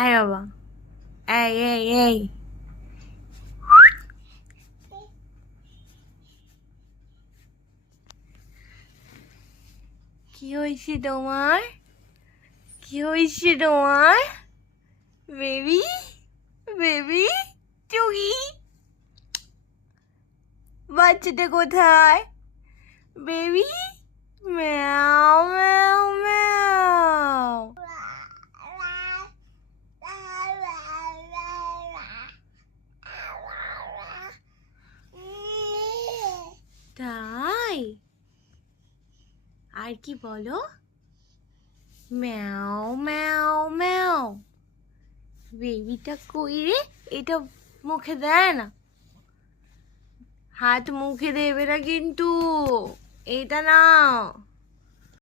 আয় বাবা, এই এই এই, কি হয়েছে তোমার? কি হয়েছে তোমার? বেবি, বেবি, চুগি, বাচ্চাটা কোথায়? বেবি, ম্যাও ম্যাও ম্যাও। তাই? আর কি বলো? ম্যাও ম্যাও ম্যাও। বেবিটা কই রে? এটা মুখে দেয় না, হাত মুখে দেবে না কিন্তু, এটা নাও।